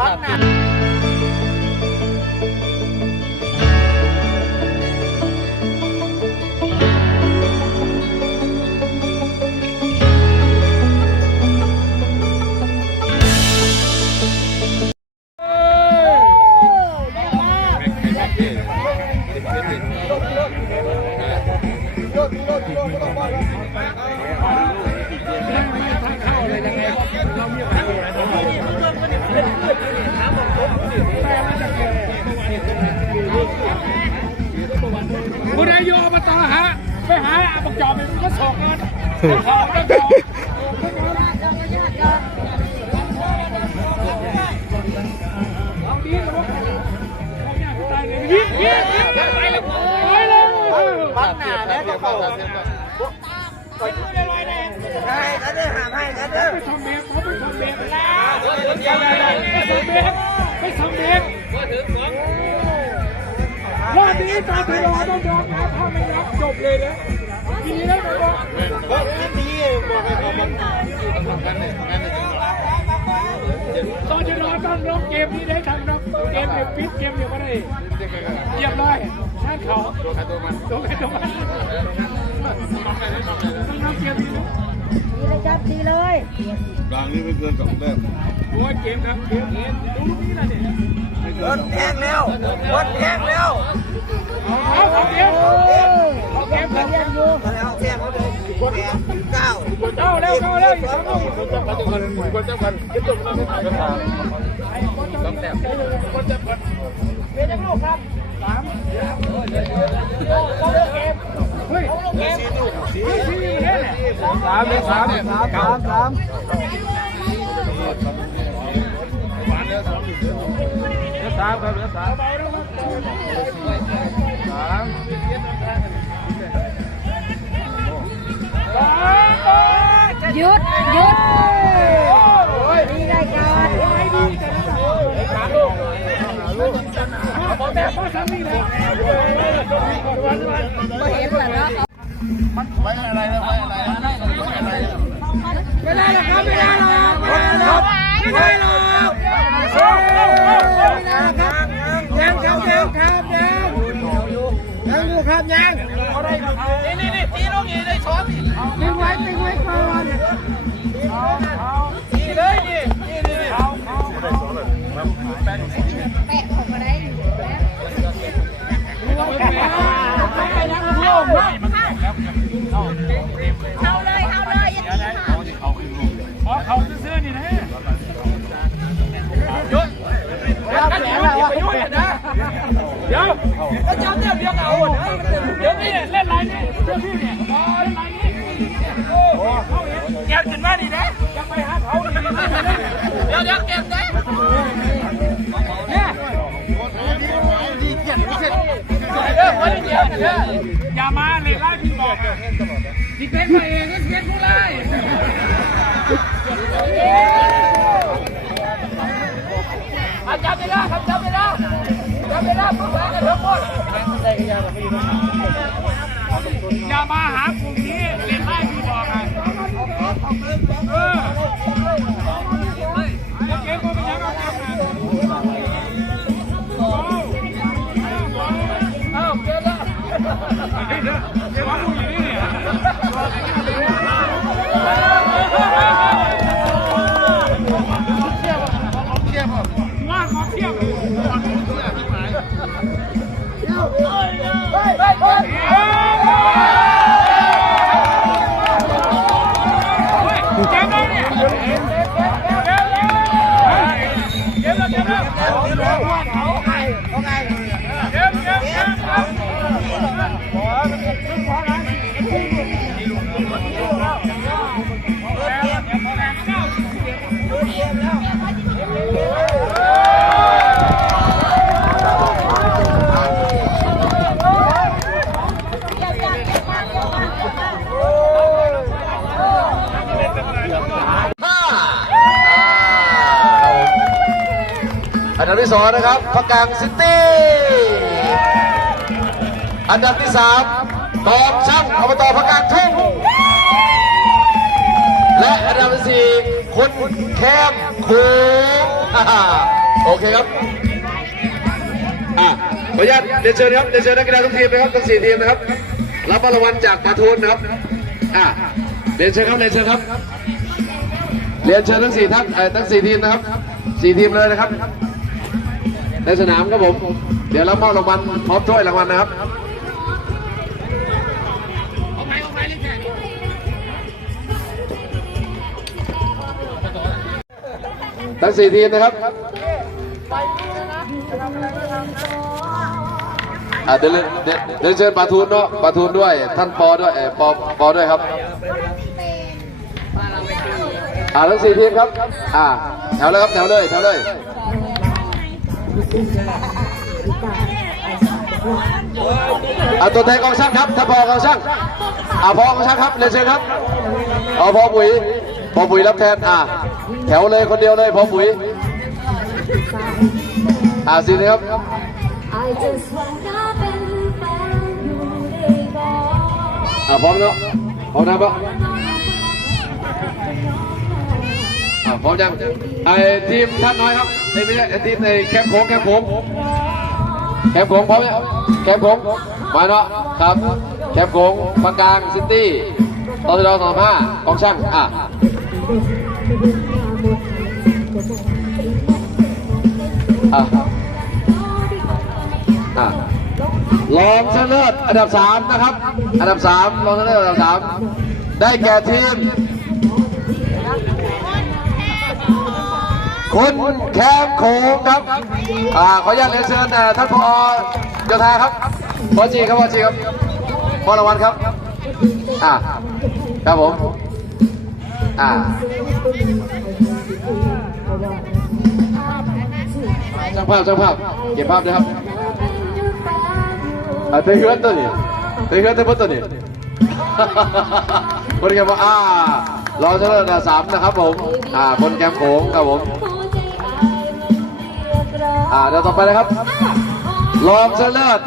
ปัก กันขอแล้วก็ยิงยิงยิงไปเลยไปเลยปักหนาแล้วก็เขาให้กันเด้หามให้กันเด้ไปทำเบรกเขาไปทำเบรกแล้วไปทำเบรกไปทำเบรกรอบนี้ตาทยอต้องยอมนะถ้าไม่รับจบเลยนะ รอต้องลงเกมนี้ได้ทำนะเกมเนี่ยปิดเกมเนี่ยก็ได้เรียบร้อยช่างเขาตัวใครตัวมันตัวใครตัวมันต้องเกมนี้นะดีเลยจับดีเลยกลางนี้ไม่เกินสองแต้มโอ้ยเกมครับเกมดูลูกนี้นะเนี่ยรถแพงแล้วรถแพงแล้วเอาเอาเกมเอาเกมเรียนอยู่มาแล้วแพงเขาเลยแพงเก้าเอาแล้วเอาแล้วอีกสองลูกเป็นยังลูกครับสามเขาเลิกเกมเฮ้ยเกมสี่สี่เนี่ยสามสามสามสามสามสามครับเหลือสามสาม ม่เห็นแล้วเนาะไว้อะไรนะไว้อะไรนะไว้อะไรไม่ได้หรอกครับไม่ได้หรอกไม่ได้หรอกไม่ได้หรอกยังครับยังครับยังยังดูครับยังนี่นี่นี่ตีลูกอีได้ช้อนตีไว้ตีไว้ก่อนตีเลยนี่นี่นี่แปะออกมาได้อยู่แล้ เข้าเลยเข้าเลยอย่าตีค่ะเขาซื้อนี่นะยุดแล้วแผลแล้ววะยุดนะเดี๋ยวแล้วจะเดี๋ยวเดียวเอาเดี๋ยวนี่เล่นไรนี่เจ้าพี่เนี่ยเล่นไรนี่โอ้แกขึ้นมาดินะจะไปหาเขาเดี๋ยวเดี๋ยวเก็บนะ อย่ามาเลยไล่พี่บอกอะที่เป็นมาเองก็เป็นผู้ไล่จับเวลาครับจับเวลาจับเวลาปุ๊บแล้วกันทั้งหมดอย่ามาหา เอันดับที่สองนะครับพักกลางซิตี้ อันดับที่สามตอบช่างอบตพักกลางทุ่ง และอันดับที่สี่คนแคมค้งโอเคครับอะขออนุญาตเรียนเชิญครับเรียนเชิญนักกีฬาทุกทีมนะครับทั้งสี่ทีมนะครับ รับรางวัลจากปาทูนนะครับอะเรียนเชิญครับเรียนเชิญครับเรียนเชิญทั้งสี่ท่านเอ่อทั้งสี่ทีมนะครับสี่ทีมเลยนะครับ ในสนามครับผม เดี๋ยวรับมอบรางวัลพร้อมถ้วยรางวัลนะครับทั้งสี่ทีมนะครับเดี๋ยวเรียนเดี๋ยวเชิญปาทูนเนาะปาทูนด้วย ท่านปอด้วยปอปอด้วยครับอ่าทั้งสี่ทีมครับ อ่าแถวเลยครับแถวเลยแถวเลย อาตัวแทนกองช่างครับท่าพอกองช่างอาพอกองช่างครับเรียนเชิญครับเอาพอปุ๋ยพอปุ๋ยรับแทนอ่าแถวเลยคนเดียวเลยพอปุ๋ยอ่าสินะครับ I just wanna เนแฟนอยู่ได้บอกอ่าพร้อมแล้วพร้อมนะปะ พร้อมยังไอทีมท่านน้อยครับไอไม่ใช่ไอทีมในแคมป์โค้งแคมป์โค้งแคมป์โค้งพร้อมยังแคมป์โค้งมาเนาะครับแคมป์โค้งปากกางซิตี้ตอนที่เราสองห้ากองช่างอะอะอะรองชนะเลิศอันดับสามนะครับ อันดับสามรองชนะเลิศอันดับสามได้แก่ทีม คุณแคมโขงครับอ่าขออนุญาตเรียนเชิญอ่ท่านพอโยธาครับพอจีครับพอจีครับมอรางวัลครับอ่าครับผมอ่าช่างภาพช่างภาพเก็บภาพด้ครับอะเตะเฮือนตัวนี้เตะเฮือนเตะบนตัวนี้คนแคมป์อ่ารองชนะเลิศอันดับสามนะครับผมอ่าคนแคมป์โขงครับผม อ่าเดี๋ยวต่อไปนะครับ รองชนะเลิศ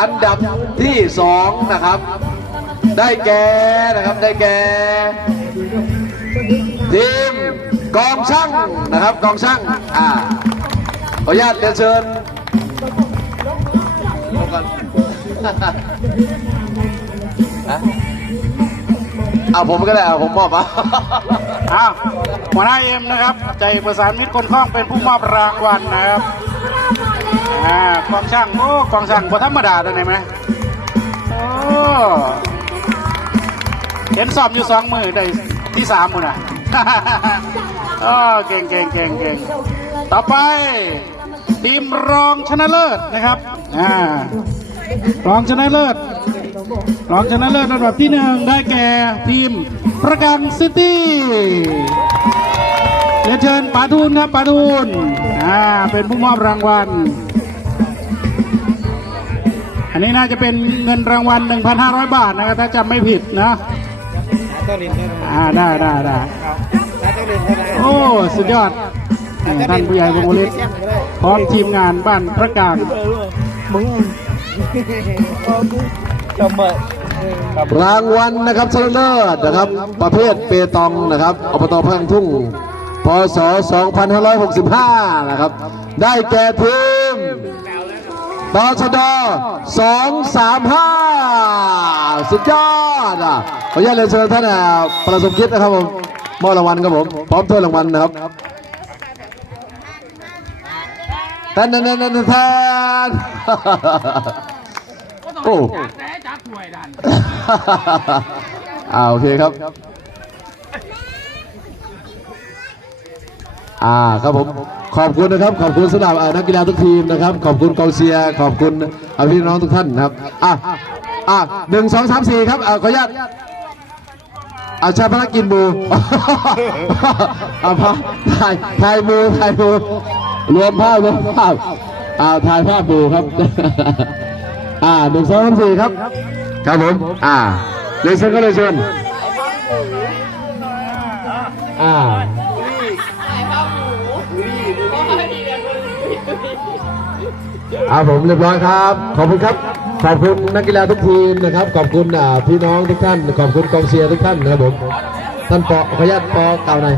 อันดับที่สองนะครับ ได้แก่นะครับได้แก่ทีมกองช่างนะครับกองช่างอ่าขออนุญาตเรียนเชิญเอาผมก็ได้เอาผมมอบอะอ้าวหัวหน้าเอ็มนะครับ ใจประสานมิตรคนคล้องเป็นผู้มอบรางวัลนะครับ อ่ากองช่างโอ้กองช่างพอธรรมดาตัวไหนไหมโอ้เห็นสอบอยู่สองมือได้ที่สามมือน่ะอ๋อเก่งเก่งเก่งเก่งต่อไป ทีมรองชนะเลิศนะครับอ่ารองชนะเลิศรองชนะเลิศอันดับที่หนึ่งได้แก่ทีมประกันซิตี้เรียนเชิญปาทูนครับปาทูนอ่าเป็นผู้มอบรางวัล อันนี้น่าจะเป็นเงินรางวัล 1,500 บาทนะครับถ้าจำไม่ผิดนะอ่าได้ได้ได้โอ้สุดยอดท่านผู้ใหญ่วงศ์วลิศพร้อมทีมงานบ้านพระกลางรางวัลนะครับชนะเลิศนะครับ ประเภทเปตองนะครับอบตพังทุ่งพศ 2565 นะครับ ได้แก่ทีม ตชด235สุดยอดอะขออนุญาตเรียนเชิญท่านประสมคิดนะครับผมมอบรางวัลครับผมพร้อมถ้วยรางวัลนะครับท่านท่านท่านท่านโอ้แต่จับหน่วยดันอ่าโอเคครับอ่าครับผม ขอบคุณนะครับ ขอบคุณสำหรับนักกีฬาทุกทีมนะครับ ขอบคุณกองเชียร์ขอบคุณพี่น้องทุกท่านนะครับอะอะหนึ่งสองสามสี่ครับอ่าขออนุญาตอาชาพนักกินหมูอ่าพาถ่ายถ่ายหมูถ่ายหมูรวมภาพรวมภาพอ่าถ่ายภาพหมูครับ อ่าหนึ่งสองสามสี่ครับ ครับผม อ่าเลยเชิญก็เลยเชิญอ่า เอาผมเรียบร้อยครับ ขอบคุณครับ ขอบคุณนักกีฬาทุกทีมนะครับ ขอบคุณพี่น้องทุกท่าน ขอบคุณกองเชียร์ทุกท่านนะครับผม ท่านปอขยันปอเก่าหน่อ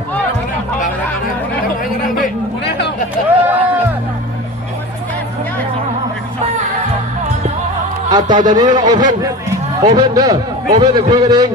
ะต่อจากนี้เราโอเพนโอเพนเด้อโอเพ่นจะคุยกันเอง